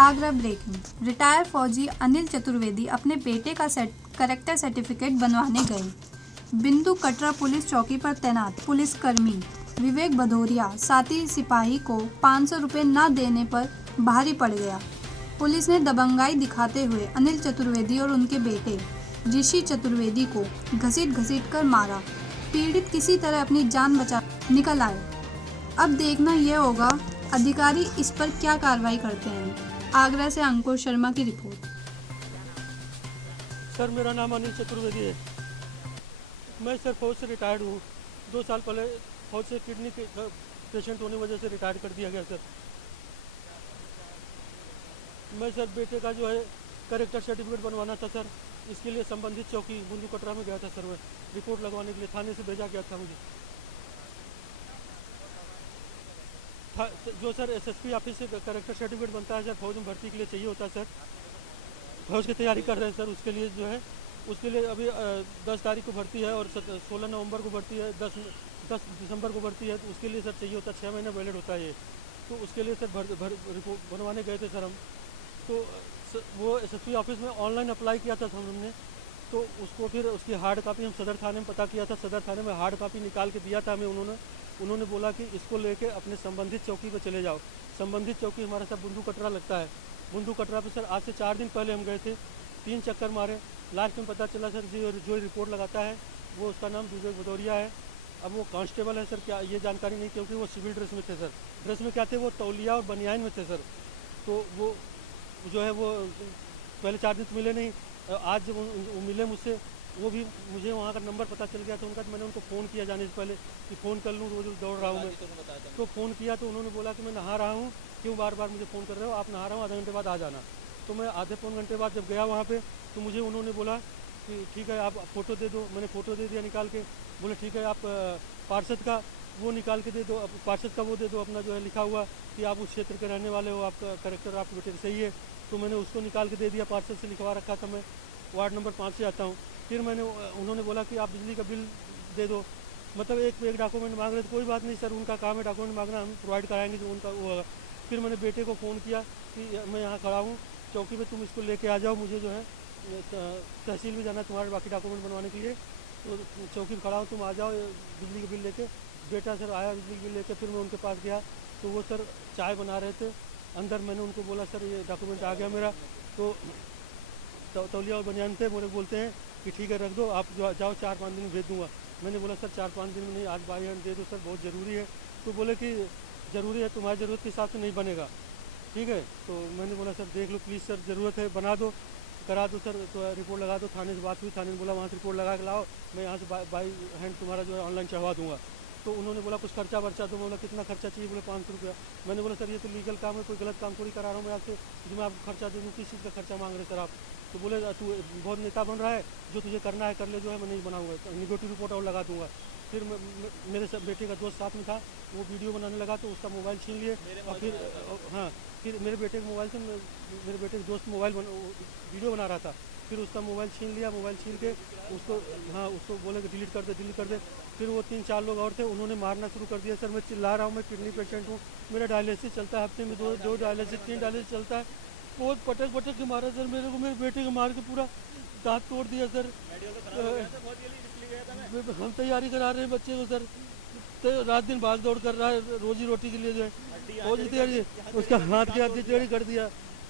Agra breaking. Retire फौजी अनिल चतुर्वेदी अपने बेटे का करेक्टर सर्टिफिकेट बनवाने गए। बिंदु कटरा पुलिस चौकी पर तैनात पुलिसकर्मी विवेक भदौरिया साथी सिपाही को 500 रुपये न देने पर भारी पड़ गया। पुलिस ने दबंगाई दिखाते हुए अनिल चतुर्वेदी और उनके बेटे ऋषि चतुर्वेदी को घसीट कर मारा। पीड़ित किसी तरह अपनी जान बचा निकल आए। अब देखना यह होगा अधिकारी इस पर क्या कार्रवाई करते हैं। आगरा से अंकुर शर्मा की रिपोर्ट। सर, मेरा नाम अनिल चतुर्वेदी है। मैं सर फौज से रिटायर्ड हूँ। 2 साल पहले फौज से किडनी के पेशेंट होने वजह से रिटायर कर दिया गया। सर मैं सर बेटे का जो है करेक्टर सर्टिफिकेट बनवाना था सर। इसके लिए संबंधित चौकी बिंदु कटरा में गया था सर। मैं रिपोर्ट लगवाने के लिए थाने से भेजा गया था मुझे। जो सर एसएसपी ऑफिस से करेक्टर सर्टिफिकेट बनता है सर, फौज में भर्ती के लिए चाहिए होता है सर। फौज की तैयारी कर रहे हैं सर। उसके लिए जो है उसके लिए अभी 10 तारीख को भर्ती है और 16 नवंबर को भर्ती है, 10 दिसंबर को भर्ती है। तो उसके लिए सर चाहिए होता है 6 महीने वैलिड होता है ये। तो उसके लिए सर रिपोर्ट बनवाने गए थे सर हम। तो वो एसएसपी ऑफिस में ऑनलाइन अप्लाई किया था हमने। तो उसको फिर उसकी हार्ड कापी हम सदर थाने में पता किया था। सदर थाने में हार्ड कापी निकाल के दिया था हमें उन्होंने बोला कि इसको लेके अपने संबंधित चौकी पर चले जाओ। संबंधित चौकी हमारा सर बिंदु कटरा लगता है। बिंदु कटरा पे सर आज से 4 दिन पहले हम गए थे। 3 चक्कर मारे। लास्ट में पता चला सर जो रिपोर्ट लगाता है वो उसका नाम विवेक भदौरिया है। अब वो कांस्टेबल है सर, क्या ये जानकारी नहीं, क्योंकि वो सिविल ड्रेस में थे सर। ड्रेस में क्या थे, वो तौलिया और बनियान में थे सर। तो वो जो है वो पहले 4 दिन तो मिले नहीं। आज जब वो मिले मुझसे, वो भी मुझे वहाँ का नंबर पता चल गया था उनका। तो मैंने उनको फ़ोन किया जाने से पहले कि फ़ोन कर लूँ, रोज़ दौड़ रहा हूँ मैं। तो फ़ोन किया तो उन्होंने बोला कि मैं नहा रहा हूँ, क्यों बार बार मुझे फ़ोन कर रहे हो, आप नहा रहा हूँ, आधे घंटे बाद आ जाना। तो मैं आधे पौन घंटे बाद जब गया वहाँ पर, तो मुझे उन्होंने बोला कि ठीक है आप फ़ोटो दे दो। मैंने फ़ोटो दे दिया निकाल के। बोले ठीक है आप पार्षद का वो निकाल के दे दो, पार्षद का वो दे दो, अपना जो है लिखा हुआ कि आप उस क्षेत्र के रहने वाले हो, आपका करेक्टर आपके बेटे सही है। तो मैंने उसको निकाल के दे दिया। पार्षद से लिखवा रखा था, मैं वार्ड नंबर 5 से आता हूँ। फिर उन्होंने बोला कि आप बिजली का बिल दे दो। मतलब एक डॉक्यूमेंट मांग रहे थे। कोई बात नहीं सर, उनका काम है डॉक्यूमेंट मांगना, हम प्रोवाइड कराएंगे जो उनका वो होगा। फिर मैंने बेटे को फ़ोन किया कि मैं यहाँ खड़ा हूँ चौकी पे, तुम इसको लेके आ जाओ, मुझे जो है तहसील में जाना तुम्हारे बाकी डॉक्यूमेंट बनवाने के लिए। तो चौकी पर खड़ा हूँ, तुम आ जाओ बिजली का बिल लेके। बेटा सर आया बिजली का बिल लेके। फिर मैं उनके पास गया तो वो सर चाय बना रहे थे अंदर। मैंने उनको बोला सर ये डॉक्यूमेंट आ गया मेरा। तो तौलिया और बनियान थे, मुझे बोलते हैं कि ठीक है रख दो, आप जाओ 4-5 दिन में भेज दूँगा। मैंने बोला सर 4-5 दिन में नहीं, आज बाई हैंड दे दो सर, बहुत ज़रूरी है। तो बोले कि ज़रूरी है, तुम्हारी ज़रूरत के हिसाब से नहीं बनेगा, ठीक है। तो मैंने बोला सर देख लो प्लीज़ सर, ज़रूरत है बना दो, करा दो सर। तो रिपोर्ट लगा दो। थाने से बात हुई, थाने ने बोला वहाँ से रिपोर्ट लगा के लाओ, मैं यहाँ से बाई हैंड तुम्हारा जो है ऑनलाइन चढ़वा दूँगा। तो उन्होंने बोला कुछ खर्चा वर्चा दो। बोला कितना खर्चा चाहिए? बोले 500 रुपया। मैंने बोला सर ये तो लीगल काम है, कोई गलत काम थोड़ी करा रहा हूँ मैं आपसे जो मैं आपको खर्चा दे दूँ। किस चीज़ का खर्चा मांग रहे सर आप? तो बोले तू बहुत नेता बन रहा है, जो तुझे करना है कर ले, जो है मैं नहीं बनाऊँगा, निगेटिव रिपोर्ट और लगा दूँगा। फिर मेरे बेटे का दोस्त साथ में था, वो वीडियो बनाने लगा तो उसका मोबाइल छीन लिए। और फिर हाँ, फिर मेरे बेटे के मोबाइल से मेरे बेटे के दोस्त मोबाइल वीडियो बना रहा था। फिर उसका मोबाइल छीन लिया। मोबाइल छीन के उसको बोले कि डिलीट कर दे। फिर वो 3-4 लोग और थे, उन्होंने मारना शुरू कर दिया। सर मैं चिल्ला रहा हूँ, मैं किडनी पेशेंट हूँ, मेरा डायलिसिस चलता है, हफ्ते में 2 डायलिसिस 3 डायलिसिस चलता है। बहुत पटक के मारा सर मेरे को। मेरे बेटे को मार के पूरा दांत तोड़ दिया सर। हम तैयारी करा रहे हैं बच्चे को सर, तो रात दिन भाग दौड़ कर रहा है रोजी रोटी के लिए जो है। फौज तैयारी उसका हाथ के हाथ टेढ़ी कर दिया,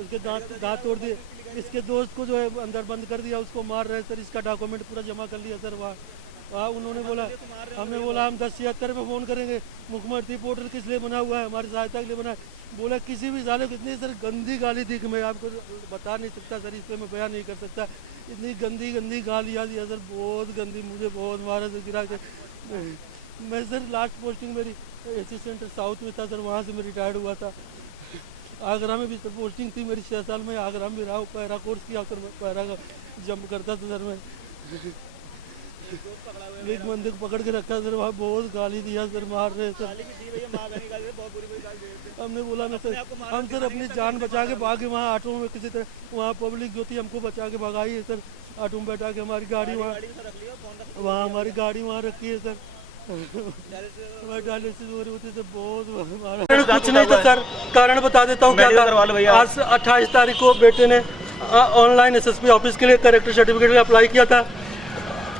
उसके दांत तोड़ दिए। इसके दोस्त को जो है अंदर बंद कर दिया, उसको मार रहे सर। इसका डॉक्यूमेंट पूरा जमा कर लिया सर वहाँ उन्होंने बोला, हमने बोला हम 1076 में फ़ोन करेंगे, मुख्यमंत्री पोर्टल किस लिए बना हुआ है, हमारी सहायता के लिए बना है। बोला किसी भी साले को इतनी सर गंदी गाली दी कि मैं आपको बता नहीं सकता सर, इस पर मैं बयान नहीं कर सकता। इतनी गंदी गालियाँ दिया सर, बहुत गंदी, मुझे बहुत मारा सर गिरा के। मैं सर लास्ट पोस्टिंग मेरी एसी सेंटर साउथ में था सर, वहाँ से मैं रिटायर्ड हुआ था। आगरा में भी सर पोस्टिंग थी मेरी 6 साल में, आगरा में रहा हूँ, पैरा कोर्स किया सर, मैं पैरा का जंप करता था सर। मैं एक बंदे को पकड़ के रखा सर, वहाँ बहुत गाली दिया सर, मार रहे सर। हमने बोला ना सर, हम सर अपनी जान बचा के भागे वहाँ ऑटो में, किसी तरह वहाँ पब्लिक जो थी हमको बचा के भगाई है सर। ऑटो में बैठा के हमारी गाड़ी वहाँ हमारी गाड़ी वहाँ रखी है सर। डायलिसिस हो रही होती तो बहुत मारा। कुछ नहीं था सर, कारण बता देता हूँ क्या था। आज 28 तारीख को बेटे ने ऑनलाइन एसएसपी ऑफिस के लिए कैरेक्टर सर्टिफिकेट के लिए अप्लाई किया था।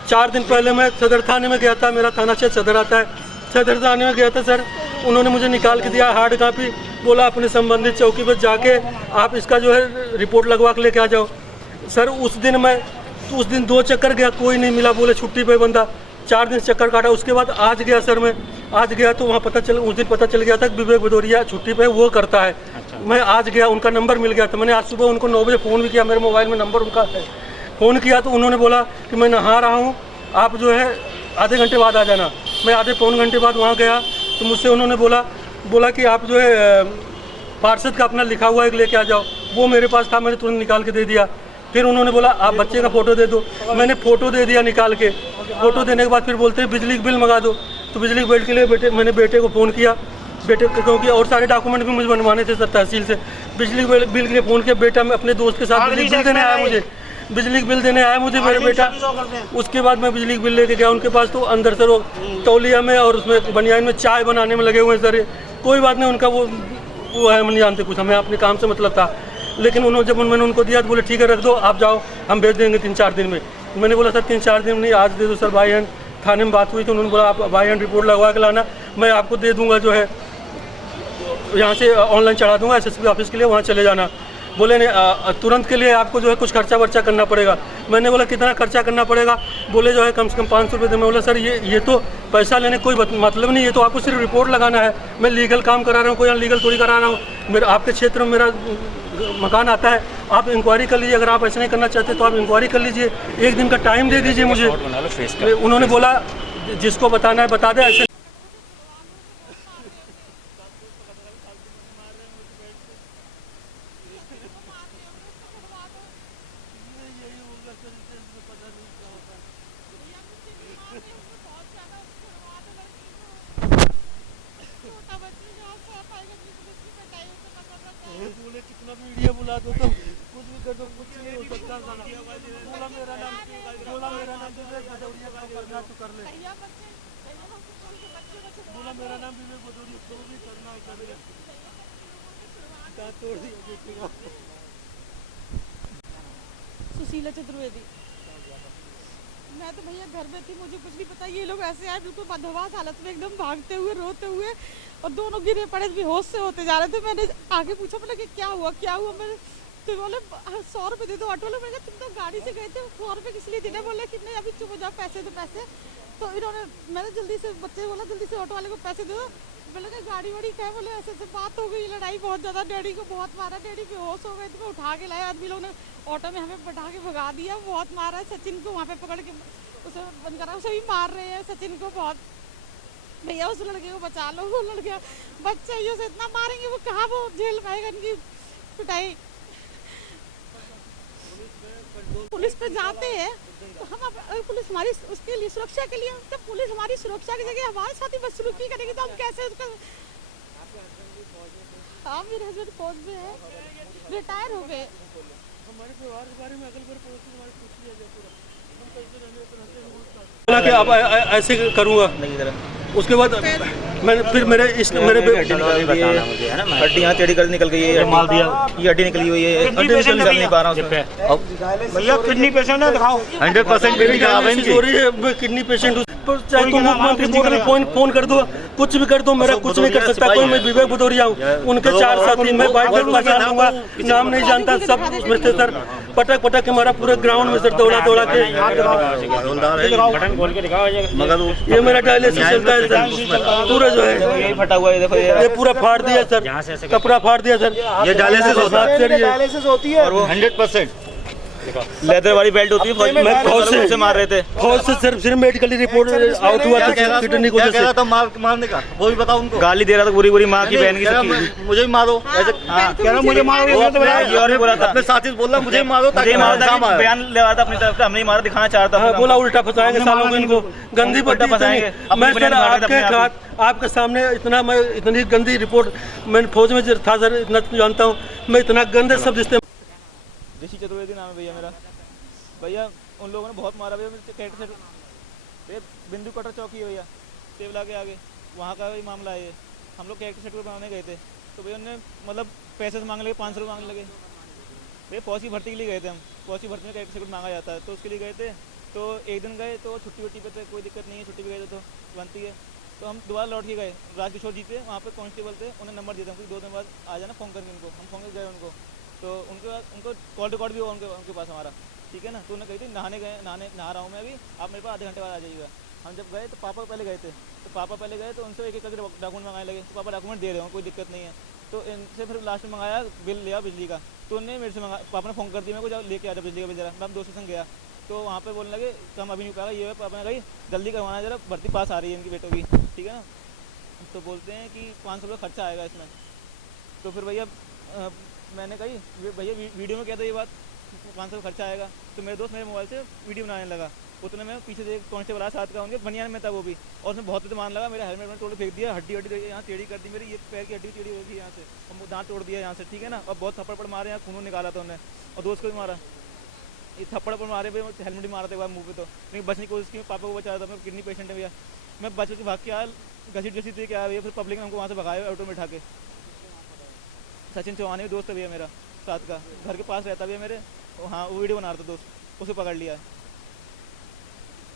4 दिन पहले मैं सदर थाने में गया था, मेरा थाना क्षेत्र सदर आता है, सदर थाने में गया था सर। उन्होंने मुझे निकाल के दिया हार्ड कापी, बोला अपने संबंधित चौकी पर जाके आप इसका जो है रिपोर्ट लगवा के लेके आ जाओ। सर उस दिन 2 चक्कर गया, कोई नहीं मिला, बोले छुट्टी पे बंदा। 4 दिन चक्कर काटा, उसके बाद आज गया सर। मैं आज गया तो वहाँ उस दिन पता चल गया था विवेक भदौरिया छुट्टी पे वो करता है। अच्छा। मैं आज गया, उनका नंबर मिल गया था। मैंने आज सुबह उनको 9 बजे फ़ोन भी किया, मेरे मोबाइल में नंबर उनका है। फ़ोन किया तो उन्होंने बोला कि मैं नहा रहा हूँ, आप जो है आधे घंटे बाद आ जाना। मैं आधे पौन घंटे बाद वहाँ गया तो मुझसे उन्होंने बोला कि आप जो है पार्षद का अपना लिखा हुआ एक लेके आ जाओ। वो मेरे पास था, मैंने तुरंत निकाल के दे दिया। फिर उन्होंने बोला आप बच्चे का फ़ोटो दे दो, मैंने फ़ोटो दे दिया निकाल के। फ़ोटो देने के बाद फिर बोलते हैं बिजली का बिल मंगा दो। तो बिजली के बिल के लिए मैंने बेटे को फ़ोन किया, बेटे क्योंकि और सारे डॉक्यूमेंट भी मुझे बनवाने थे सर तहसील से। बिजली के बिल के लिए फ़ोन किया, बेटा मैं अपने दोस्त के साथ बिजली बिल देने आया, मुझे मेरा बेटा। उसके बाद मैं बिजली का बिल लेके गया उनके पास, तो अंदर सर वो तौलिया में और उसमें बनियान में चाय बनाने में लगे हुए हैं सर। कोई बात नहीं, उनका वो है, हम नहीं जानते कुछ, हमें अपने काम से मतलब था। लेकिन जब मैंने उनको दिया तो बोले ठीक है रख दो, आप जाओ, हम भेज देंगे 3-4 दिन में। मैंने बोला सर 3-4 दिन नहीं, आज दे दो सर। बाई हैंड थाने में बात हुई तो उन्होंने बोला आप बाई हैंड रिपोर्ट लगवा के लाना, मैं आपको दे दूंगा, जो है यहाँ से ऑनलाइन चढ़ा दूंगा एसएसपी ऑफिस के लिए, वहाँ चले जाना। बोले नहीं तुरंत के लिए आपको जो है कुछ खर्चा वर्चा करना पड़ेगा। मैंने बोला कितना खर्चा करना पड़ेगा? बोले जो है कम से कम 500 रुपये। मैं बोला सर ये तो पैसा लेने कोई मतलब नहीं, ये तो आपको सिर्फ रिपोर्ट लगाना है। मैं लीगल काम करा रहा हूँ, कोई अनलीगल थोड़ी करा रहा हूँ। मेरा आपके क्षेत्र में मेरा मकान आता है, आप इंक्वायरी कर लीजिए। अगर आप ऐसा नहीं करना चाहते तो आप इंक्वायरी कर लीजिए, 1 दिन का टाइम दे दीजिए मुझे। उन्होंने बोला जिसको बताना है बता दे। ऐसे बोले कितना भी मीडिया बुला दो तो कुछ भी कर दो, कुछ नहीं हो सकता। बोला मेरा नाम भदौरिया का करना तो कर ले। बोला मेरा नाम विवेक भदौरिया, जो भी करना हो कर ले। तोड़ दिया। सुशीला चतुर्वेदी। मैं तो भैया घर में थी, मुझे कुछ नहीं पता। ये लोग ऐसे आए बिल्कुल बदहवास हालत में, एकदम भागते हुए रोते हुए, और दोनों गिरे पड़े बेहोश से होते जा रहे थे। मैंने आगे पूछा, बोला कि क्या हुआ। मैंने तो बोले 100 रुपये दे दो। ऑटो वाले मैंने कहा तुम तो गाड़ी से गए थे, 100 रुपये किस लिए देना? बोले कि नहीं अभी चुप हो जाओ, पैसे दो पैसे। तो इन्होंने मैंने जल्दी से बच्चे बोला जल्दी से ऑटो वाले को पैसे दो। बोले कि गाड़ी वाड़ी क्या है? बोले ऐसे बात हो गई, लड़ाई बहुत ज़्यादा, डैडी को बहुत मारा, डैडी बेहोश हो गए थे। उठा के लाया, आदमी लोग ने ऑटो में हमें बैठा के भगा दिया, बहुत मारा है। सचिन को वहाँ पे पकड़ के उसे बंद करा, उसे भी मार रहे हैं सचिन को बहुत। भैया उस लड़के को बचा लो, वो लड़का बच्चे ही उसे इतना मारेंगे, वो कहाँ वो जेल पाएगा इनकी पिटाई। पुलिस पे जाते हैं तो हम पुलिस हमारी उसके लिए सुरक्षा के लिए, जब पुलिस हमारी सुरक्षा की जगह हमारे साथ ही बदसलूकी करेगी तो हम कैसे उसका। हाँ मेरे हस्बैंड फौज में है, रिटायर हो गए। हमारे परिवार के बारे में अगल बगल पूछ लिया जाए पूरा, हम कैसे रहने बोला कि अब ऐसे करूँगा। उसके बाद मैंने फिर मेरे हड्डियाँ टेढ़ी कर निकल गई है, ये हड्डी निकली हुई है, हड्डी निकल नहीं पा रहा हूँ भैया। किडनी पेशेंट है, दिखाओ 100% किडनी खराब है इनकी। हो रही है, मैं किडनी पेशेंट हूँ। चाहे तो मुख्यमंत्री जी को फोन कर दो, कुछ भी कर दो, मेरा कुछ नहीं कर सकता कोई। मैं विवेक भदौरिया हूँ, उनके 4 साथी, मैं बाइक पर पहचान लूंगा, नाम नहीं जानता, सब उसमें थे सर। पटक के हमारा पूरे ग्राउंड में सर दौड़ा के। ये मेरा डायलिसिस चलता है सर, पूरा जो है फटा हुआ है, देखो ये पूरा फाड़ दिया सर, कपड़ा फाड़ दिया सर। ये डायलिसिस होती है और वो 100% लेदर वाली बेल्ट होती है। मैं फौज से मार रहे थे, फौज से सिर्फ मेडिकल रिपोर्ट आउट हुआ था किडनी को। कह रहा था मारने का, वो भी बताओ उनको। गाली दे रहा था पूरी माँ की बहन की, मुझे भी मारो ऐसे। कह रहा मुझे मारो, और बोला था अपने साथी से, बोला मुझे मारो ताकि बयान ले रहा था अपनी तरफ से, हमने मारा दिखाना चाह रहा था। बोला उल्टा फंसाएंगे सालों को, इनको गंदी पट्टा फंसाएंगे। मैं सर आपके सामने इतना, मैं इतनी गंदी रिपोर्ट, मैंने फौज में था सर, इतना जानता हूँ मैं, इतना गंदे शब्द इस्तेमाल। ऋषि चतुर्वेदी नाम है भैया मेरा। भैया उन लोगों ने बहुत मारा भैया, बिंदु कटर चौकी है भैया, तेवला के आगे, वहाँ का भी मामला है ये। हम लोग कैरेक्टर सर्टिफिकेट बनाने गए थे, तो भैया उन्होंने मतलब पैसे से मांगने लगे, 500 रुपये मांगने लगे। भैया फौज की भर्ती के लिए गए थे हम, फौज की भर्ती में कैरेक्टर सर्टिफिकेट मांगा जाता है, तो उसके लिए गए थे। तो एक दिन गए तो छुट्टी वुट्टी पे थे, कोई दिक्कत नहीं है, छुट्टी पे गए थे तो बनती है। तो हम दोबारा लौट के गए, राजकिशोर जी थे वहाँ पे कांस्टेबल थे, उन्हें नंबर दिया था हमको 2 दिन बाद आ जाना फ़ोन करके उनको। हम फ़ोन करके गए उनको, तो उनको कॉल रिकॉर्ड भी हुआ उनके पास हमारा, ठीक है ना। तो उन्हें कही थी नहा रहा हूँ मैं अभी, आप मेरे पास आधे घंटे बाद आ जाइएगा। हम जब गए तो पापा पहले गए थे, तो उनसे एक करके डॉक्यूमेंट मंगाने लगे। तो पापा डॉक्यूमेंट दे रहे हो, कोई दिक्कत नहीं है। तो इनसे फिर लास्ट में मंगाया, बिल लिया बिजली का। तो उन्होंने मेरे से पापा ने फ़ोन कर दिया मेरे को, लेके आ जा बिजली का बिल जरा। मैं अपने दोस्त के संग गया, तो वहाँ पे बोलने लगे कम अभी नहीं पाएगा, ये पापा ने कही जल्दी करवाना जरा, भर्ती पास आ रही है इनकी बेटों की, ठीक है ना। तो बोलते हैं कि 500 रुपये खर्चा आएगा इसमें। तो फिर भैया मैंने कही भैया वीडियो में कहता ये बात 500 रुपये खर्चा आएगा। तो मेरे दोस्त मेरे मोबाइल से वीडियो बनाने लगा, उतने में पीछे से कांस्टेबल आया साथ का, उनके बनियान में था वो भी, और उसने बहुत मान लगा। मेरा हेलमेट मैंने तोड़ फेंक दिया, हड्डी यहाँ टेढ़ी कर दी मेरी, ये पैर की हड्डी टेढ़ी हो गई यहाँ से, और दांत तोड़ दिया यहाँ से, ठीक है ना। और बहुत थप्पड़ मारे, यहाँ खून निकाला था उन्हें, और दोस्त को भी मारा। ये थप्पड़ पर मारे भैया, हेलमेट भी मारा था एक बार मुँह पे। तो लेकिन बचने की कोशिश की, पापा को बचाया था, मैं किडनी पेशेंट है भैया। मैं बच के भाग के आया, घसीट के आया भैया। फिर पब्लिक ने हमको वहाँ से भगाया ऑटो में उठा के। सचिन चौहान भी दोस्त है भैया मेरा साथ का, घर के पास रहता भैया मेरे। हाँ, वो वीडियो बना रहा था दोस्त, उसे पकड़ लिया।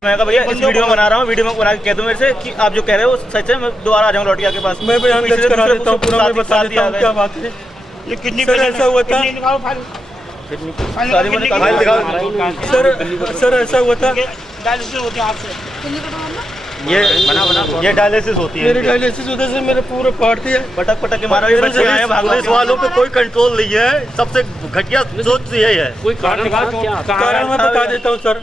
मैं कहा भैया इस वीडियो में बना रहा हूँ, वीडियो में बना के कह दो मेरे से कि आप जो कह रहे हो सच है, मैं दोबारा आ जाऊँगा लौट के आपके पास। मैं बयान दर्ज करा देता हूँ, पूरा मैं बता देता हूँ क्या बात है। ये किडनी पे ऐसा हुआ था सर, ऐसा हुआ था, ये डायलिसिस होती है, मेरी डायलिसिस होते से मेरे पूरे पार्ट है, पटक के मारा। पुलिस वालों पे कोई कंट्रोल नहीं है, सबसे घटिया सोच यही है। कोई कारण मैं बता देता हूँ सर।